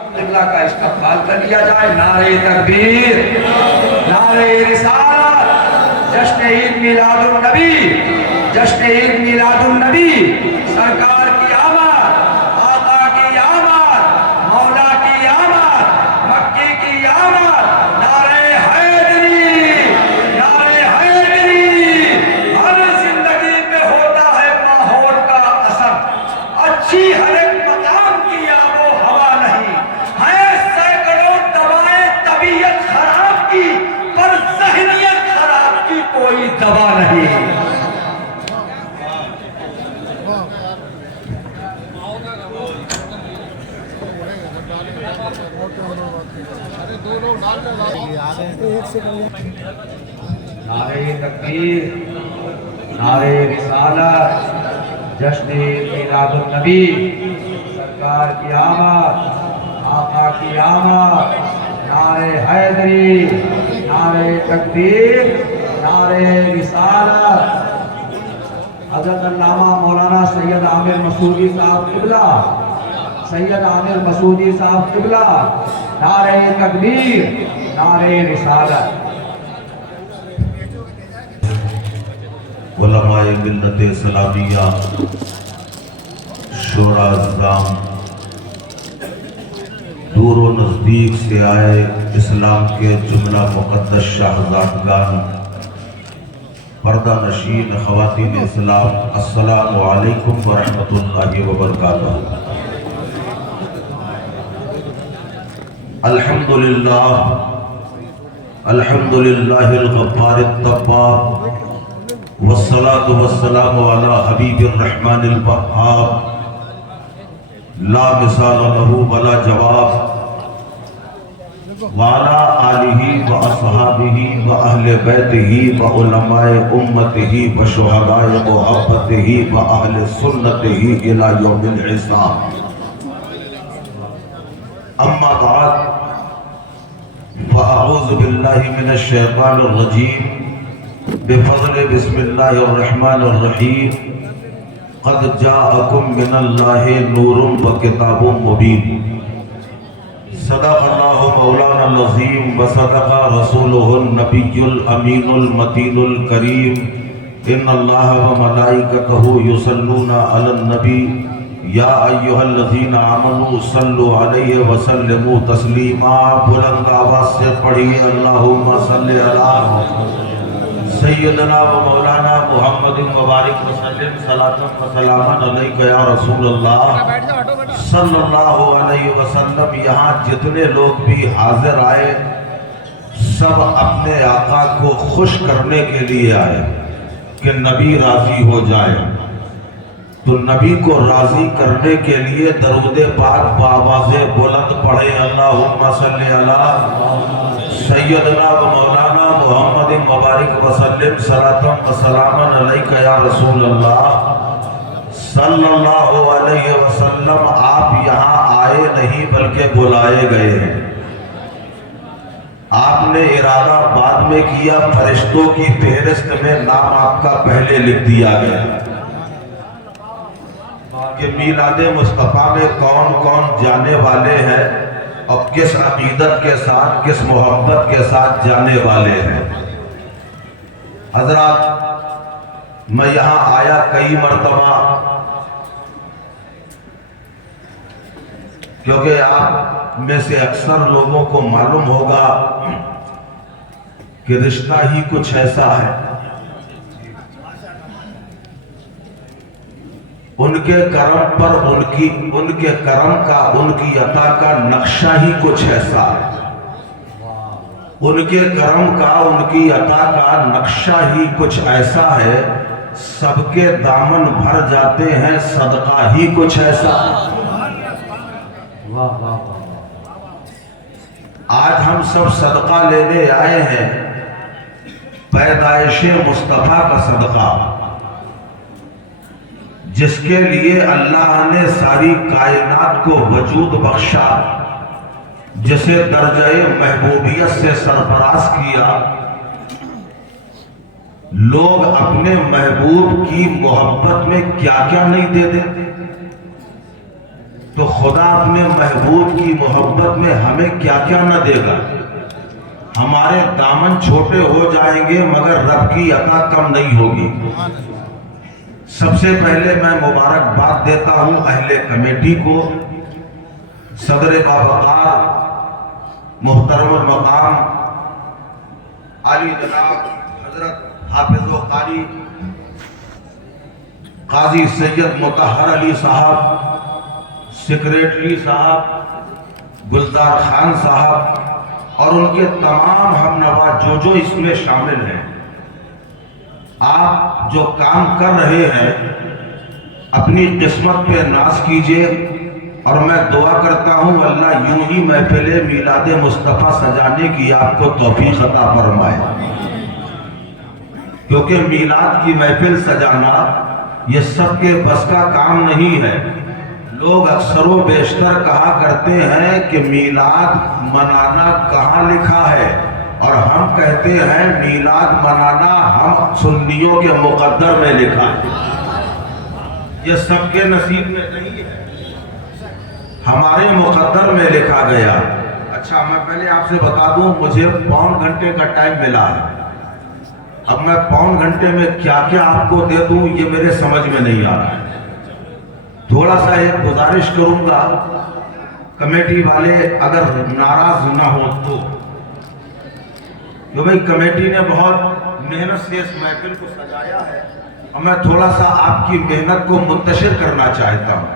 قبلہ کا استقبال کر لیا جائے۔ نعرہ تکبیر، نعرہ رسالت، جشن عید میلاد النبی، جشن عید میلاد النبی، سرکار کی آمد، آقا کی آمد، مولا کی آمد، مکی کی آمد، نعرہ حیدری، نعرہ حیدری۔ ہر زندگی میں ہوتا ہے ماحول کا اثر، اچھی ہر ایک مقام کی آب و ہوا نہیں ہے، سینکڑوں دوائیں طبیعت خراب کی، پر ذہنیت خراب کی کوئی دوا نہیں۔ نعرہ تکبیر، نعرہ رسالت، جشن میلاد النبی، سرکار کی آمد، آقا کی آمد، نعرہ حیدری، نعرہ تکبیر، نعرہ رسالت۔ حضرت علامہ مولانا سید عامر مسعودی صاحب قبلہ، سید عامر مسعودی صاحب قبلہ، نعرہ تکبیر، نعرہ رسالت۔ علماء ملت اسلامیہ، شورا اعظام، دور و نزدیک سے آئے اسلام کے جملہ مقدس شاہزادگان، پردہ نشین خواتین اسلام، السلام علیکم ورحمۃ اللہ وبرکاتہ۔ الحمدللہ، الحمدللہ الغفار التواب، والصلاة والسلام على حبیب الرحمن الوهاب، لا مثال له ولا جواب، وعلى آلہ واصحابہ واہل بیتہ وعلماء امتہ وشہداء محبتہ واہل سنتہ الی یوم الحساب۔ اما بعد، فاعوذ باللہ من الشیطان الرجیم، بفضل بسم اللہ الرحمن الرحیم، قد جاءکم من اللہ نور و کتاب مبین۔ صدق اللہ مولانا العظیم وصدق رسولہ النبی الامین المتین الکریم۔ ان اللہ وملائکتہ یصلون علی النبی، یا ایہا الذین آمنوا صلوا علیہ وسلموا تسلیما۔ بلند آواز سے پڑھیے اللہم صلی علی سیدنا و مولانا محمد مبارک وسلم، صلاۃ و سلام علیک یا رسول اللہ صلی اللہ علیہ وسلم۔ یہاں جتنے لوگ بھی حاضر آئے، سب اپنے آقا کو خوش کرنے کے لیے آئے کہ نبی راضی ہو جائے۔ تو نبی کو راضی کرنے کے لیے درود پاک بآواز بلند پڑھے، اللہم صلی علی سیدنا و مولانا محمد مبارک وسلم، صلاۃ و سلام علیک یا رسول اللہ صلی اللہ علیہ وسلم۔ آپ یہاں آئے نہیں بلکہ بلائے گئے ہیں۔ آپ نے ارادہ بعد میں کیا، فرشتوں کی فہرست میں نام آپ کا پہلے لکھ دیا گیا کہ میلاد مصطفیٰ میں کون کون جانے والے ہیں اور کس عقیدت کے ساتھ، کس محبت کے ساتھ جانے والے ہیں۔ حضرات، میں یہاں آیا کئی مرتبہ، کیونکہ آپ میں سے اکثر لوگوں کو معلوم ہوگا کہ رشتہ ہی کچھ ایسا ہے، ان کے کرم پر ان کے کرم کا، ان کی عطا کا نقشہ ہی کچھ ایسا ہے، ان کے کرم کا، ان کی عطا کا نقشہ ہی کچھ ایسا ہے، سب کے دامن بھر جاتے ہیں، صدقہ ہی کچھ ایسا ہے۔ آج ہم سب صدقہ لینے آئے ہیں، پیدائش مصطفیٰ کا صدقہ، جس کے لیے اللہ نے ساری کائنات کو وجود بخشا، جسے درجہ محبوبیت سے سرفراز کیا۔ لوگ اپنے محبوب کی محبت میں کیا کیا نہیں دے دیتے۔ تو خدا اپنے محبوب کی محبت میں ہمیں کیا کیا نہ دے گا. ہمارے دامن چھوٹے ہو جائیں گے مگر رب کی عطا کم نہیں ہوگی. سب سے پہلے میں مبارکباد دیتا ہوں اہل کمیٹی کو، صدر باوقار محترم المقام عالی جناب حضرت حافظ و قاری قاضی سید مطہر علی صاحب، سیکریٹری صاحب گلزار خان صاحب اور ان کے تمام ہم نوا جو اس میں شامل ہیں. آپ جو کام کر رہے ہیں اپنی قسمت پہ ناز کیجئے، اور میں دعا کرتا ہوں اللہ یوں ہی محفل میلاد مصطفیٰ سجانے کی آپ کو توفیق عطا فرمائے. کیونکہ میلاد کی محفل سجانا یہ سب کے بس کا کام نہیں ہے. لوگ اکثر و بیشتر کہا کرتے ہیں کہ میلاد منانا کہاں لکھا ہے، اور ہم کہتے ہیں میلاد منانا ہم سنیوں کے مقدر میں لکھا ہے. یہ سب کے نصیب میں نہیں ہے، ہمارے مقدر میں لکھا گیا. اچھا میں پہلے آپ سے بتا دوں، مجھے پون گھنٹے کا ٹائم ملا ہے. اب میں پون گھنٹے میں کیا کیا آپ کو دے دوں یہ میرے سمجھ میں نہیں آ رہا ہے. تھوڑا سا ایک گزارش کروں گا، کمیٹی والے اگر ناراض نہ ہو تو، کہ بھئی کمیٹی نے بہت محنت سے اس محفل کو سجایا ہے اور میں تھوڑا سا آپ کی محنت کو منتشر کرنا چاہتا ہوں.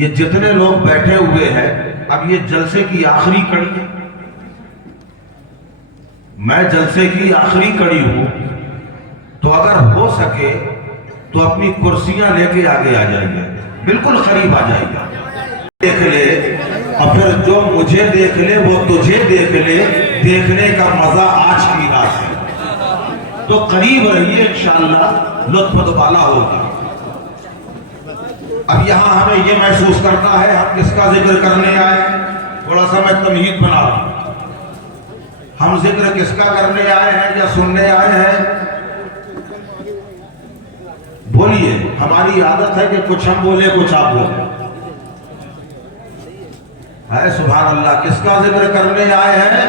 یہ جتنے لوگ بیٹھے ہوئے ہیں، اب یہ جلسے کی آخری کڑی ہے، میں جلسے کی آخری کڑی ہوں، تو اگر ہو سکے تو اپنی کرسیاں لے کے آگے آ جائیے، بالکل قریب آ جائیے. دیکھ لے اور پھر جو مجھے دیکھ لے وہ تجھے دیکھ لے، دیکھنے کا مزہ آج کی رات ہے. تو قریب رہیے، انشاءاللہ لطف دوبالا ہوگا. اب یہاں ہمیں یہ محسوس کرنا ہے ہم کس کا ذکر کرنے آئے. تھوڑا سا میں تمہید بنا رہا ہوں، ہم ذکر کس کا کرنے آئے ہیں یا سننے آئے ہیں؟ بولیے. ہماری عادت ہے کہ کچھ ہم بولے کچھ آپ بولے. ہے سبحان اللہ. کس کا ذکر کرنے آئے ہیں؟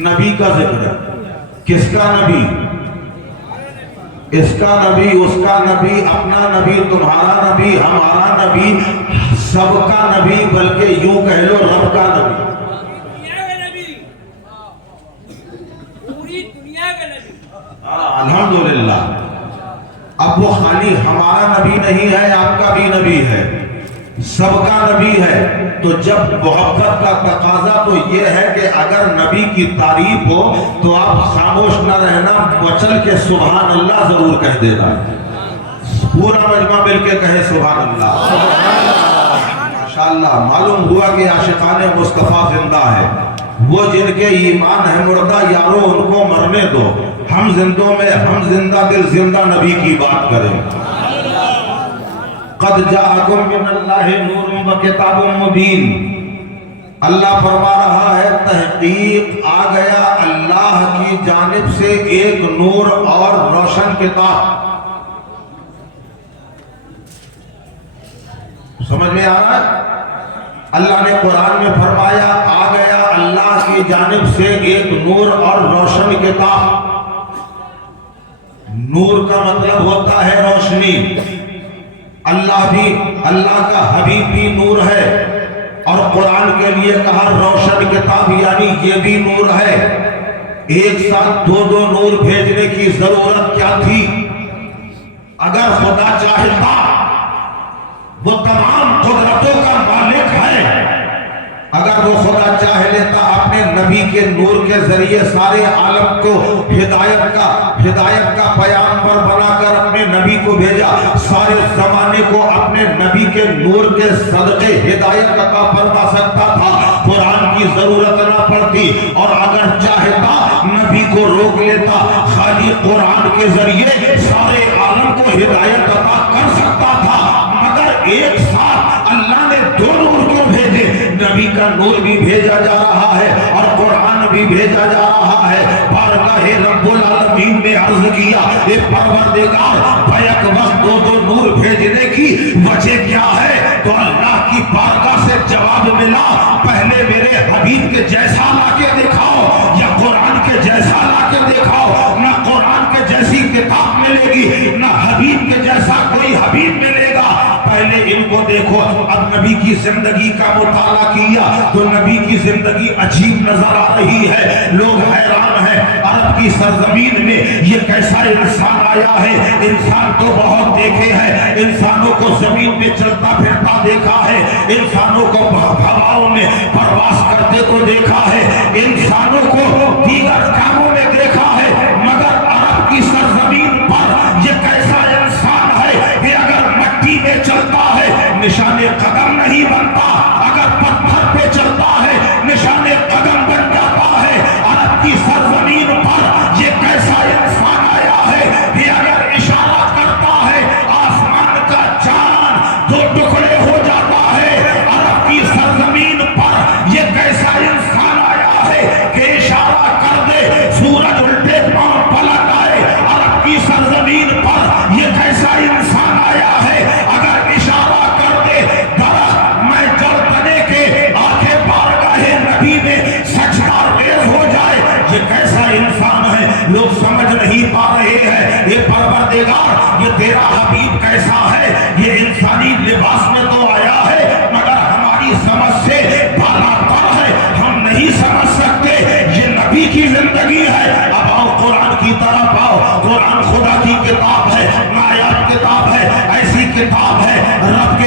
نبی کا ذکر. کس کا نبی؟ اس کا نبی، اس کا نبی، اپنا نبی، تمہارا نبی، ہمارا نبی، سب کا نبی، بلکہ یوں کہہ لو رب کا نبی. الحمدللہ. اب وہ خالی ہمارا نبی نہیں ہے، آپ کا بھی نبی ہے، سب کا نبی ہے. تو جب محبت کا تقاضا تو یہ ہے کہ اگر نبی کی تعریف ہو تو آپ خاموش نہ رہنا، بچل کے سبحان اللہ ضرور کہہ دینا. پورا مجمع مل کے کہے سبحان اللہ. ماشاءاللہ. معلوم ہوا کہ عاشقان مصطفیٰ زندہ ہے. وہ جن کے ایمان ہے مردہ یارو ان کو مرنے دو. ہم زندوں میں ہم زندہ دل زندہ نبی کی بات کریں. قد جاءکم من اللہ نور و کتاب مبین. اللہ فرما رہا ہے تحقیق آ گیا اللہ کی جانب سے ایک نور اور روشن کتاب. سمجھ میں آ رہا ہے؟ اللہ نے قرآن میں فرمایا آ گیا اللہ کی جانب سے ایک نور اور روشن کتاب. نور کا مطلب ہوتا ہے روشنی. اللہ بھی، اللہ کا حبیب بھی نور ہے، اور قرآن کے لیے کہا روشن کتاب، یعنی یہ بھی نور ہے. ایک ساتھ دو دو نور بھیجنے کی ضرورت کیا تھی؟ اگر خدا چاہتا، وہ تمام قدرتوں کا مالک ہے، اگر وہ خدا چاہ لیتا اپنے نبی کے نور کے ذریعے سارے عالم کو ہدایت کا پیغمبر بنا کر اپنے نبی کو بھیجا، سارے زمانے کو اپنے نبی کے نور کے صدقے ہدایت عطا فرما سکتا تھا، قرآن کی ضرورت نہ پڑتی. اور اگر چاہتا نبی کو روک لیتا، خالی قرآن کے ذریعے سارے عالم کو ہدایت عطا کر سکتا تھا. مگر ایک ساتھ اللہ نے دو نور کو بھیجے. نبی کا نور بھی بھیجا جا رہا ہے اور قرآن بھی بھیجا جا رہا ہے. بارگاہ رب العالمین میں عرض کیا. اے پروردگار بیک وقت دو نور بھیجنے کی وجہ کیا ہے؟ تو اللہ کی بارگاہ سے جواب ملا پہلے میرے حبیب کے جیسا لا کے دکھاؤ یا قرآن کے جیسا لا کے دکھاؤ. نہ قرآن کے جیسی کتاب ملے گی نہ حبیب کے جیسا کوئی حبیب ملے گا. پہلے ان کو دیکھو. اب نبی کی زندگی کا مطالعہ کیا تو نبی کی زندگی عجیب نظر آ رہی ہے. لوگ حیران ہیں عرب کی سرزمین میں یہ کیسا انسان آیا ہے. انسان تو بہت دیکھے ہیں, انسانوں کو زمین میں چلتا پھرتا دیکھا ہے, انسانوں کو ہواؤں میں پرواز کرتے کو دیکھا ہے, انسانوں کو دیگر کاموں میں دیکھا ہے, مگر عرب کی سرزمین پر یہ کیسا انسان ہے کہ اگر مٹی میں چلتا ہے نشان قدم نہیں بنتا, اگر پتھر پہ چلتا ہے نشان قدم بن جاتا ہے. عرب کی سرزمین پر یہ کیسا انسان آیا ہے کہ اگر اشارہ کرتا ہے آسمان کا چاند دو ٹکڑے ہو جاتا ہے. عرب کی سرزمین پر یہ کیسا انسان آیا ہے کہ اشارہ کر دے سورج الٹے پاؤں پلٹ آئے. عرب کی سرزمین پر یہ کیسا انسان آیا ہے اگر اشارہ کر دے درخت میں جڑ بنے کے آنکھیں بارگاہ نبی میں سجدہ ریز ہو جائے. یہ کیسا انسان ہے لوگ سمجھ نہیں پا رہے ہیں. یہ پروردگار یہ تیرا حبیب کیسا ہے, یہ انسانی لباس میں تو آیا ہے مگر ہماری سمجھ سے بالا تر ہے, ہم نہیں سمجھ سکتے یہ نبی کی زندگی ہے. اب آؤ قرآن کی طرف آؤ. قرآن خدا کی کتاب ہے, نایاب کتاب ہے, ایسی کتاب ہے رب